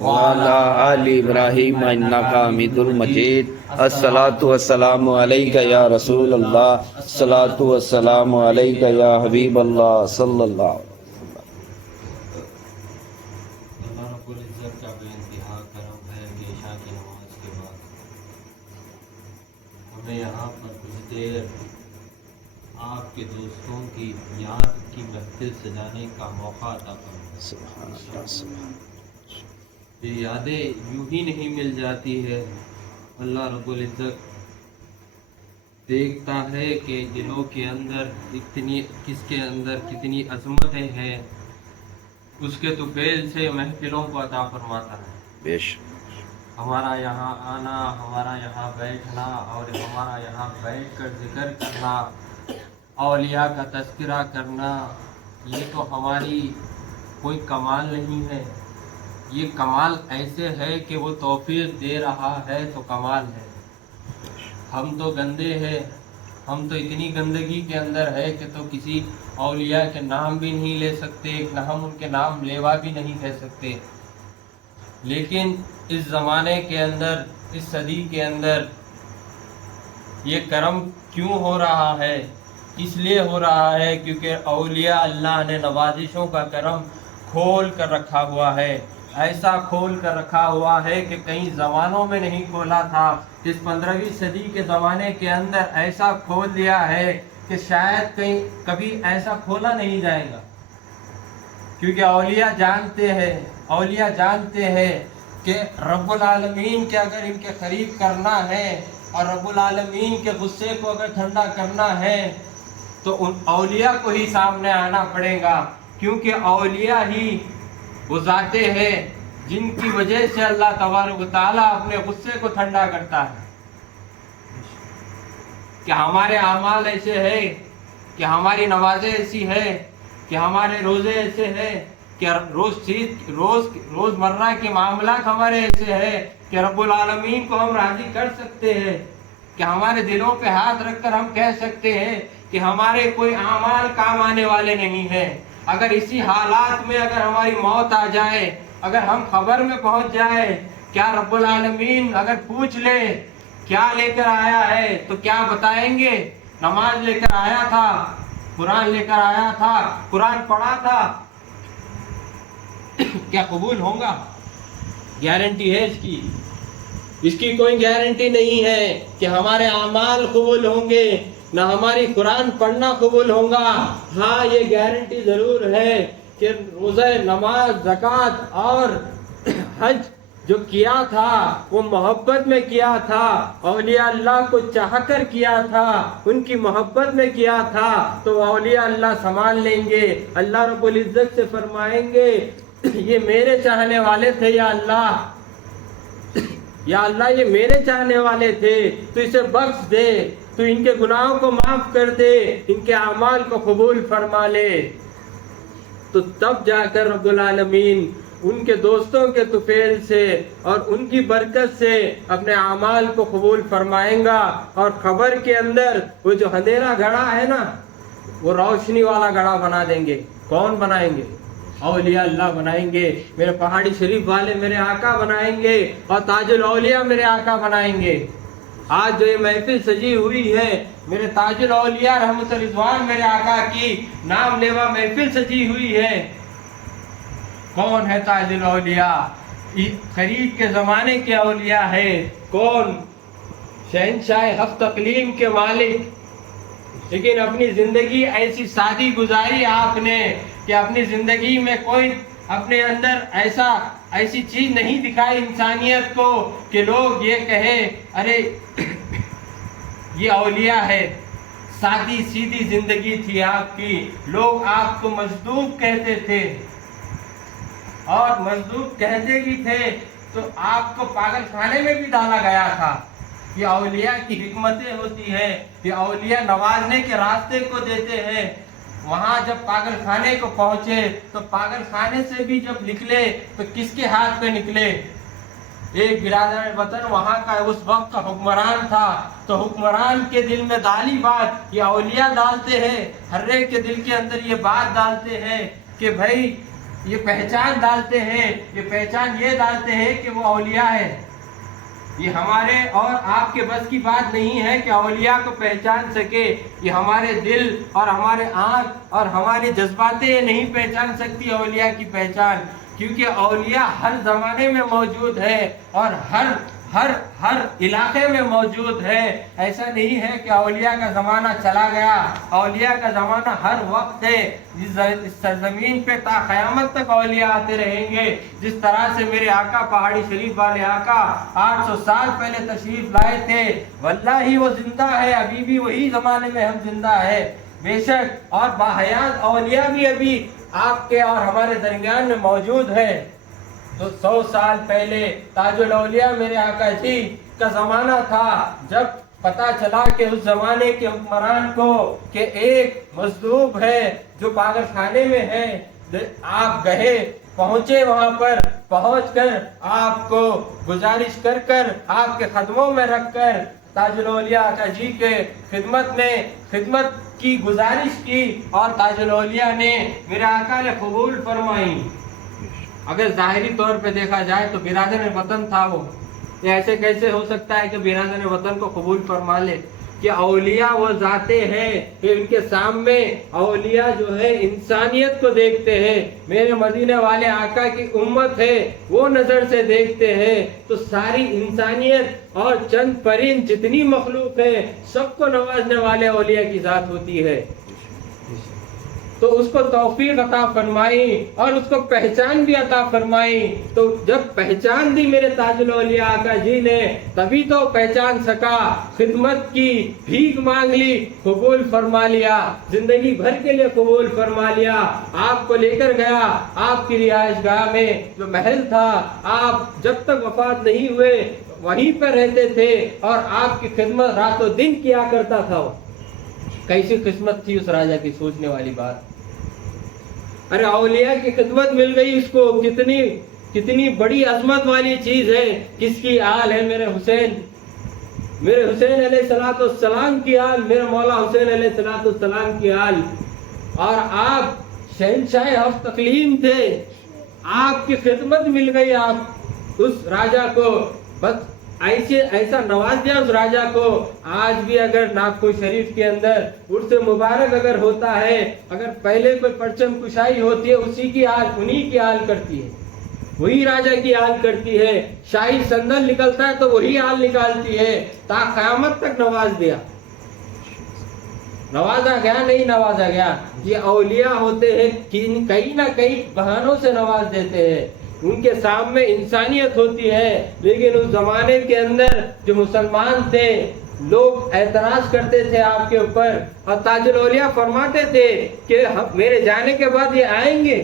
وعلى آل إبراهيم إنك حميد مجيد. الصلاة والسلام عليك يا رسول الله. الصلاة والسلام عليك يا حبيب الله صلى الله عليه وسلم. اللہ رب العزت کا بے انتہا کرم ہے کہ عشاء کی نماز کے بعد ہمیں یہاں پر کچھ دیر آپ کے دوستوں کی یاد کی محفل سجانے کا موقع عطا فرمائے. سبحان اللہ سبحان یہ یادیں یوں ہی نہیں مل جاتی ہے. اللہ رب العزت دیکھتا ہے کہ دلوں کے اندر کس کے اندر کتنی عظمتیں ہیں. اس کے طفیل سے محفلوں کو عطا فرماتا ہے. بے شک. ہمارا یہاں آنا، ہمارا یہاں بیٹھنا اور ہمارا یہاں بیٹھ کر ذکر کرنا، اولیاء کا تذکرہ کرنا، یہ تو ہماری کوئی کمال نہیں ہے. یہ کمال ایسے ہے کہ وہ توفیق دے رہا ہے تو کمال ہے. ہم تو گندے ہیں، ہم تو اتنی گندگی کے اندر ہے کہ تو کسی اولیاء کے نام بھی نہیں لے سکتے، نہ ہم ان کے نام لیوا بھی نہیں کہہ سکتے. لیکن اس زمانے کے اندر، اس صدی کے اندر یہ کرم کیوں ہو رہا ہے؟ اس لیے ہو رہا ہے کیونکہ اولیاء اللہ نے نوازشوں کا کرم کھول کر رکھا ہوا ہے. ایسا کھول کر رکھا ہوا ہے کہ کئی زمانوں میں نہیں کھولا تھا. اس 15ویں صدی کے زمانے کے اندر ایسا کھول دیا ہے کہ شاید کبھی ایسا کھولا نہیں جائے گا. کیونکہ اولیاء جانتے ہیں کہ رب العالمین کے اگر ان کے قریب کرنا ہے اور رب العالمین کے غصے کو اگر ٹھنڈا کرنا ہے تو ان اولیاء کو ہی سامنے آنا پڑے گا. کیونکہ اولیاء ہی وہ ذاتیں ہیں جن کی وجہ سے اللہ تبارک و تعالیٰ اپنے غصے کو ٹھنڈا کرتا ہے. کہ ہمارے اعمال ایسے ہیں، کہ ہماری نمازیں ایسی ہیں، کہ ہمارے روزے ایسے ہیں، کہ روزمرہ کے معاملات ہمارے ایسے ہیں کہ رب العالمین کو ہم راضی کر سکتے ہیں. کہ ہمارے دلوں پہ ہاتھ رکھ کر ہم کہہ سکتے ہیں کہ ہمارے کوئی اعمال کام آنے والے نہیں ہیں. اگر اسی حالات میں اگر ہماری موت آ جائے، اگر ہم خبر میں پہنچ جائے، کیا رب العالمین اگر پوچھ لے کیا لے کر آیا ہے تو کیا بتائیں گے؟ نماز لے کر آیا تھا، قرآن لے کر آیا تھا، قرآن پڑھا تھا. کیا قبول ہوگا؟ گارنٹی ہے اس کی کوئی گارنٹی نہیں ہے کہ ہمارے اعمال قبول ہوں گے، نہ ہماری قرآن پڑھنا قبول ہوگا. ہاں یہ گارنٹی ضرور ہے کہ روزہ، نماز، زکوٰۃ اور حج جو کیا تھا وہ محبت میں کیا تھا، اولیاء اللہ کو چاہ کر کیا تھا، ان کی محبت میں کیا تھا تو اولیاء اللہ سنبھال لیں گے. اللہ رب العزت سے فرمائیں گے یہ میرے چاہنے والے تھے یا اللہ یہ میرے چاہنے والے تھے، تو اسے بخش دے، تو ان کے گناہوں کو معاف کر دے، ان کے اعمال کو قبول فرما لے. تو تب جا کر رب العالمین ان کے دوستوں کے طفیل سے اور ان کی برکت سے اپنے اعمال کو قبول فرمائیں گا. اور قبر کے اندر وہ جو اندھیرا گڑھا ہے نا، وہ روشنی والا گڑھا بنا دیں گے. کون بنائیں گے؟ اولیاء اللہ بنائیں گے. میرے پہاڑی شریف والے میرے آقا بنائیں گے، اور تاج الاولیاء میرے آقا بنائیں گے. آج جو یہ محفل سجی ہوئی ہے، میرے تاج الاولیاء رحمت رضوان میرے آقا کی نام لیوا محفل سجی ہوئی ہے. کون ہے تاج الاولیاء؟ قریب کے زمانے کے اولیاء ہے. کون؟ شہنشاہ ہفت اقلیم کے مالک. لیکن اپنی زندگی ایسی سادی گزاری آپ نے کہ اپنی زندگی میں کوئی اپنے اندر ایسی چیز نہیں دکھائی انسانیت کو کہ لوگ یہ کہے ارے یہ اولیاء ہے. سادی سیدھی زندگی تھی آپ کی. لوگ آپ کو مجذوب کہتے تھے، اور مجذوب کہتے بھی تھے تو آپ کو پاگل خانے میں بھی ڈالا گیا تھا. یہ اولیاء کی حکمتیں ہوتی ہیں. یہ اولیاء نوازنے کے راستے کو دیتے ہیں. وہاں جب پاگل خانے کو پہنچے تو پاگل خانے سے بھی جب نکلے تو کس کے ہاتھ پہ نکلے؟ ایک برادر وطن وہاں کا اس وقت کا حکمران تھا، تو حکمران کے دل میں ڈالی بات یہ اولیاء ڈالتے ہیں، ہر ایک کے دل کے اندر یہ بات ڈالتے ہیں کہ بھائی یہ پہچان ڈالتے ہیں، یہ پہچان یہ ڈالتے ہیں کہ وہ اولیاء ہے۔ یہ ہمارے اور آپ کے بس کی بات نہیں ہے کہ اولیاء کو پہچان سکے، یہ ہمارے دل اور ہمارے آنکھ اور ہماری جذباتیں نہیں پہچان سکتی اولیاء کی پہچان، کیونکہ اولیاء ہر زمانے میں موجود ہے اور ہر علاقے میں موجود ہے۔ ایسا نہیں ہے کہ اولیاء کا زمانہ چلا گیا، اولیاء کا زمانہ ہر وقت ہے۔ اس سرزمین پہ تا قیامت تک اولیاء آتے رہیں گے۔ جس طرح سے میرے آقا پہاڑی شریف والے آقا 800 سال پہلے تشریف لائے تھے، واللہ وہ زندہ ہے، ابھی بھی وہی زمانے میں ہم زندہ ہے بے شک، اور باحیات اولیاء بھی ابھی آپ کے اور ہمارے درمیان میں موجود ہے۔ تو 100 سال پہلے تاج الاولیاء میرے آقا جی کا زمانہ تھا، جب پتا چلا کہ اس زمانے کے حکمران کو کہ ایک مظلوم ہے جو پاگل خانے میں ہے، آپ گئے، پہنچے، وہاں پر پہنچ کر آپ کو گزارش کر آپ کے قدموں میں رکھ کر تاج الاولیاء آقا جی کے خدمت کی گزارش کی، اور تاج الاولیاء نے میرے آقا نے قبول فرمائی۔ اگر ظاہری طور پہ دیکھا جائے تو برادر وطن تھا وہ، یہ ایسے کیسے ہو سکتا ہے کہ برادر وطن کو قبول فرما لے؟ کہ اولیاء وہ ذاتیں ہیں کہ ان کے سامنے اولیاء جو ہے انسانیت کو دیکھتے ہیں، میرے مدینے والے آقا کی امت ہے وہ نظر سے دیکھتے ہیں، تو ساری انسانیت اور چند پرند جتنی مخلوق ہے سب کو نوازنے والے اولیاء کی ذات ہوتی ہے۔ تو اس کو توفیق عطا فرمائی اور اس کو پہچان بھی عطا فرمائی۔ تو جب پہچان دی میرے تاج الاولیاء آقا جی نے، تبھی تو پہچان سکا، خدمت کی، بھیک مانگ لی، قبول فرما لیا، زندگی بھر کے لیے قبول فرما لیا۔ آپ کو لے کر گیا آپ کی رہائش گاہ میں جو محل تھا، آپ جب تک وفات نہیں ہوئے وہیں پر رہتے تھے اور آپ کی خدمت رات و دن کیا کرتا تھا۔ وہ کیسی قسمت تھی اس راجا کی، سوچنے والی بات۔ ارے اولیاء کی خدمت مل گئی اس کو، کتنی بڑی عظمت والی چیز ہے۔ کس کی آل ہے؟ میرے حسین علیہ السلام کی آل، میرے مولا حسین علیہ السلام کی آل، اور آپ شہنشاہ ہفت اقلیم تھے، آپ کی خدمت مل گئی آپ اس راجا کو، بس ایسا نواز دیا اس راجا کو۔ آج بھی اگر ناگپور شریف کے اندر عرس مبارک اگر ہوتا ہے، اگر پہلے کوئی پرچم کشائی ہوتی ہے، اسی کی آل انہی کی آل کرتی ہے، وہی راجا کی آل کرتی ہے۔ شاہی سندل نکلتا ہے تو وہی آل نکالتی ہے، تا قیامت تک نواز دیا، نوازا گیا نہیں نوازا گیا۔ یہ اولیاء ہوتے ہیں، کہیں نہ کہیں بہانوں سے نواز دیتے ہیں، ان کے سامنے انسانیت ہوتی ہے۔ لیکن اس زمانے کے اندر جو مسلمان تھے، لوگ اعتراض کرتے تھے آپ کے اوپر، اور تاج الاولیاء فرماتے تھے کہ میرے جانے کے بعد یہ آئیں گے،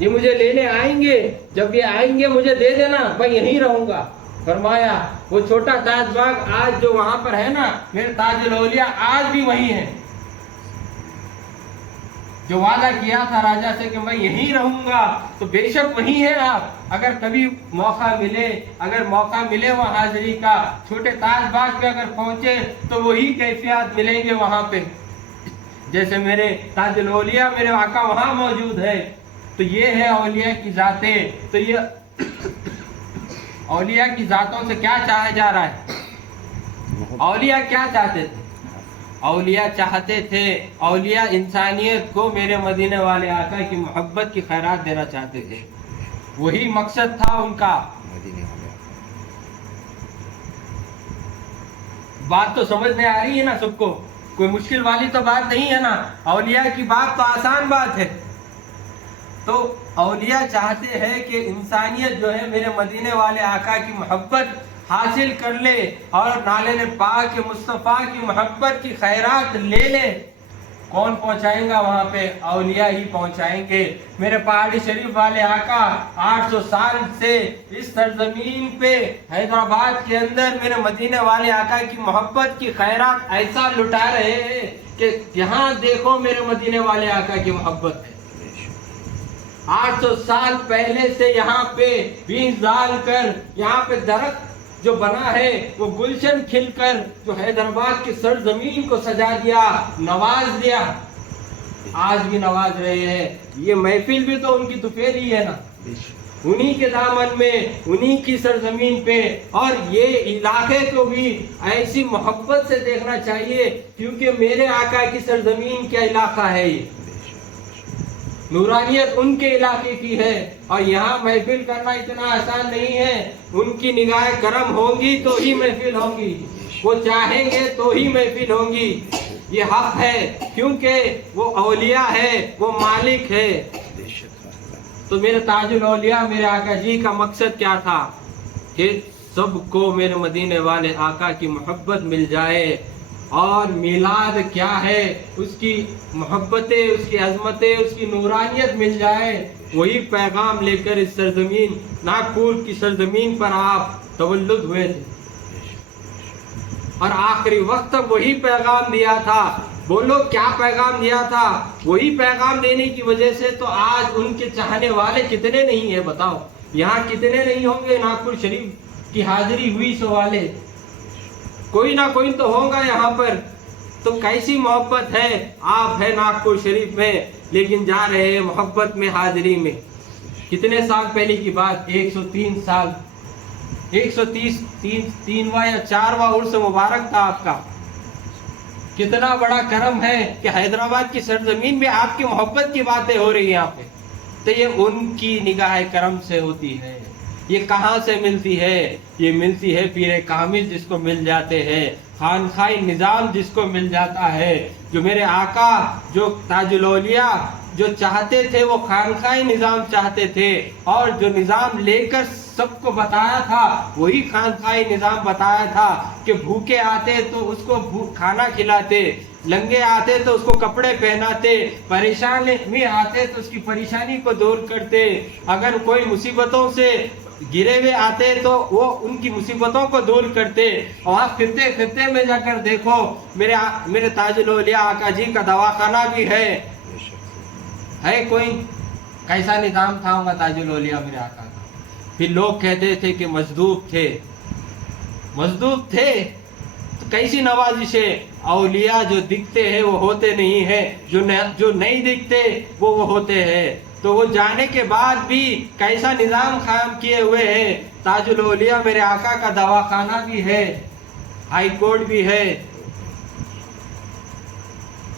یہ مجھے لینے آئیں گے، جب یہ آئیں گے مجھے دے دینا، میں یہیں رہوں گا۔ فرمایا وہ چھوٹا تاج باغ آج جو وہاں پر ہے نا، میرے تاج الاولیاء آج بھی وہی ہے، جو وعدہ کیا تھا راجا سے کہ میں یہیں رہوں گا، تو بے شک وہی ہے آپ۔ اگر کبھی موقع ملے وہاں حاضری کا، چھوٹے تاج باغ پہ اگر پہنچے تو وہی کیفیات ملیں گے وہاں پہ، جیسے میرے تاج الاولیاء میرے آقا وہاں موجود ہے۔ تو یہ ہے اولیاء کی ذاتیں۔ تو یہ اولیاء کی ذاتوں سے کیا چاہا جا رہا ہے؟ اولیاء کیا چاہتے تھے؟ اولیاء چاہتے تھے، اولیاء انسانیت کو میرے مدینے والے آقا کی محبت کی خیرات دینا چاہتے تھے، وہی مقصد تھا ان کا۔ بات تو سمجھ میں آ رہی ہے نا سب کو؟ کوئی مشکل والی تو بات نہیں ہے نا، اولیاء کی بات تو آسان بات ہے۔ تو اولیاء چاہتے ہیں کہ انسانیت جو ہے میرے مدینے والے آقا کی محبت حاصل کر لے اور نالے پاک مصطفیٰ کی محبت کی خیرات لے لے۔ کون پہنچائیں گا وہاں پہ؟ اولیاء ہی پہنچائیں گے۔ میرے پہاڑی شریف والے آقا 800 سال سے اس سرزمین پہ حیدرآباد کے اندر میرے مدینے والے آقا کی محبت کی خیرات ایسا لٹا رہے ہیں کہ یہاں دیکھو میرے مدینے والے آقا کی محبت ہے۔ 800 سال پہلے سے یہاں پہ بیج ڈال کر یہاں پہ درخت جو بنا ہے وہ گلشن کھل کر جو حیدرآباد کی سرزمین کو سجا دیا، نواز دیا۔ آج بھی نواز رہے ہیں. یہ محفل بھی تو ان کی دوپہر ہی ہے نا, انہی کے دامن میں, انہی کی سرزمین پہ. اور یہ علاقے کو بھی ایسی محبت سے دیکھنا چاہیے کیونکہ میرے آقا کی سرزمین کا علاقہ ہے. یہ نورانیت ان کے علاقے کی ہے اور یہاں محفل کرنا اتنا آسان نہیں ہے. ان کی نگاہ کرم ہوگی تو ہی محفل ہوگی, وہ چاہیں گے تو ہی محفل ہوگی. یہ حق ہے کیونکہ وہ اولیاء ہے, وہ مالک ہے. تو میرے تاج الاولیاء میرے آقا جی کا مقصد کیا تھا کہ سب کو میرے مدینے والے آقا کی محبت مل جائے. اور میلاد کیا ہے, اس کی محبتیں, اس کی عظمتیں, اس کی نورانیت مل جائے. وہی پیغام لے کر اس سرزمین ناگپور کی سرزمین پر آپ تولد ہوئے تھے اور آخری وقت تک وہی پیغام دیا تھا. بولو کیا پیغام دیا تھا؟ وہی پیغام دینے کی وجہ سے تو آج ان کے چاہنے والے کتنے نہیں ہیں بتاؤ. یہاں کتنے نہیں ہوں گے ناگپور شریف کی حاضری ہوئی سو والے, کوئی نہ کوئی تو ہوگا یہاں پر. تو کیسی محبت ہے, آپ ہے ناگپور شریف میں لیکن جا رہے ہیں محبت میں, حاضری میں. کتنے سال پہلے کی بات, 103 سال, 133واں یا 4واں عرس مبارک تھا آپ کا. کتنا بڑا کرم ہے کہ حیدرآباد کی سرزمین میں آپ کی محبت کی باتیں ہو رہی ہیں یہاں پہ. تو یہ ان کی نگاہ کرم سے ہوتی ہے. یہ کہاں سے ملتی ہے؟ یہ ملتی ہے پیر کامل جس کو مل جاتے ہیں, خانقاہ نظام جس کو مل جاتا ہے. جو میرے آقا جو تاج الاولیاء جو چاہتے تھے وہ خانقاہ نظام چاہتے تھے, اور جو نظام لے کر سب کو بتایا تھا وہی خانقاہ نظام بتایا تھا کہ بھوکے آتے تو اس کو کھانا کھلاتے, لنگے آتے تو اس کو کپڑے پہناتے, پریشان میں آتے تو اس کی پریشانی کو دور کرتے, اگر کوئی مصیبتوں سے گرے ہوئے آتے تو وہ ان کی مصیبتوں کو دور کرتے. اور خطے خطے میں جا کر دیکھو میرے تاج الاولیاء آقا جی کا دواخانہ بھی ہے کوئی کیسا نظام تھا ہوگا تاج الاولیاء میرے آقا کا. پھر لوگ کہتے تھے کہ مجذوب تھے تو کیسی نوازش ہے. اولیاء جو دکھتے ہیں وہ ہوتے نہیں ہیں, جو نہیں دکھتے وہ ہوتے ہیں. تو وہ جانے کے بعد بھی کیسا نظام قائم کیے ہوئے ہیں. تاج الاولیاء میرے آقا کا دواخانہ بھی ہے, ہائی کورٹ بھی ہے.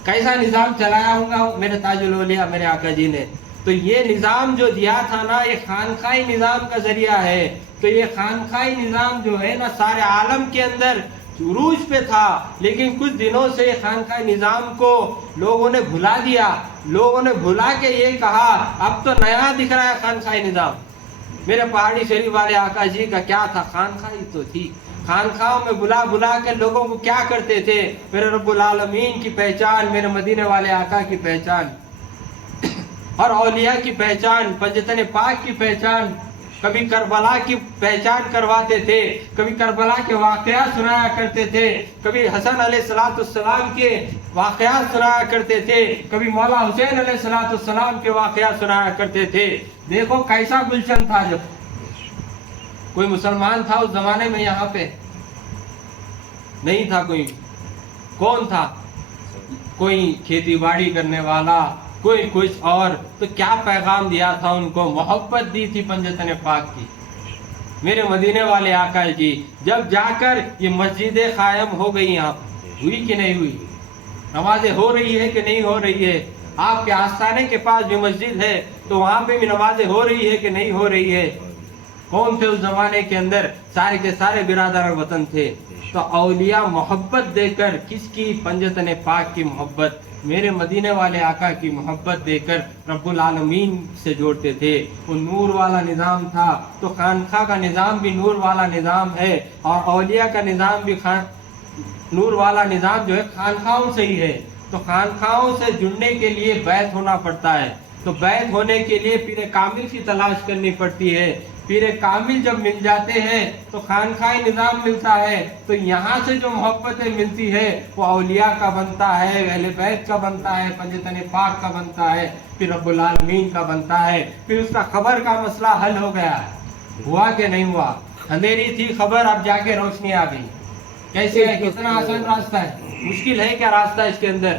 کیسا نظام چلایا ہوگا میرے تاج الاولیاء میرے آقا جی نے. تو یہ نظام جو دیا تھا نا, یہ خانقاہی نظام کا ذریعہ ہے. تو یہ خانقاہی نظام جو ہے نا سارے عالم کے اندر عروج پہ تھا, لیکن کچھ دنوں سے خانقاہی نظام کو لوگوں نے بھلا دیا. لوگوں نے بھلا کے یہ کہا اب تو نیا دکھ رہا ہے خانقاہی نظام. میرے پہاڑی شریف والے آقا جی کا کیا تھا, خانقاہی تو تھی. خانقاہوں میں بلا کے لوگوں کو کیا کرتے تھے, میرے رب العالمین کی پہچان, میرے مدینے والے آقا کی پہچان اور اولیاء کی پہچان, پنجتن پاک کی پہچان. کبھی کربلا کی پہچان کرواتے تھے, کبھی کربلا کے واقعات سنایا کرتے تھے, کبھی حسن علیہ السلام کے واقعات سنایا کرتے تھے, کبھی مولا حسین علیہ السلام کے واقعات سنایا کرتے تھے. دیکھو کیسا گلشن تھا. جب کوئی مسلمان تھا اس زمانے میں یہاں پہ نہیں تھا کوئی. کون تھا؟ کوئی کھیتی باڑی کرنے والا, کوئی کچھ اور. تو کیا پیغام دیا تھا ان کو؟ محبت دی تھی پنجتن پاک کی. میرے مدینے والے آقا جی جب جا کر یہ مسجدیں قائم ہو گئی, یہاں ہوئی کہ نہیں ہوئی؟ نمازیں ہو رہی ہے کہ نہیں ہو رہی ہے؟ آپ کے آستانے کے پاس بھی مسجد ہے تو وہاں پہ بھی نمازیں ہو رہی ہے کہ نہیں ہو رہی ہے؟ کون تھے اس زمانے کے اندر؟ سارے کے سارے برادر وطن تھے. تو اولیاء محبت دے کر, کس کی؟ پنجتن پاک کی محبت, میرے مدینے والے آقا کی محبت دے کر رب العالمین سے جوڑتے تھے. وہ نور والا نظام تھا. تو خانقاہ کا نظام بھی نور والا نظام ہے, اور اولیاء کا نظام بھی نور والا نظام جو ہے خانقاہوں سے ہی ہے. تو خانقاہوں سے جڑنے کے لیے بیعت ہونا پڑتا ہے. تو بیعت ہونے کے لیے پیر کامل کی تلاش کرنی پڑتی ہے. پیر کامل جب مل جاتے ہیں تو خانقاہی نظام ملتا ہے. تو یہاں سے جو محبتیں ملتی ہے وہ اولیاء کا بنتا ہے, اہل بیت کا بنتا ہے, پنجتن پاک کا بنتا ہے, پھر رب العالمین کا بنتا ہے. پھر اس کا خبر کا مسئلہ حل ہو گیا. ہوا کہ نہیں ہوا؟ اندھیری تھی خبر, اب جا کے روشنی آ گئی. کیسے ہے؟ کتنا آسان راستہ ہے؟ مشکل ہے کیا راستہ اس کے اندر؟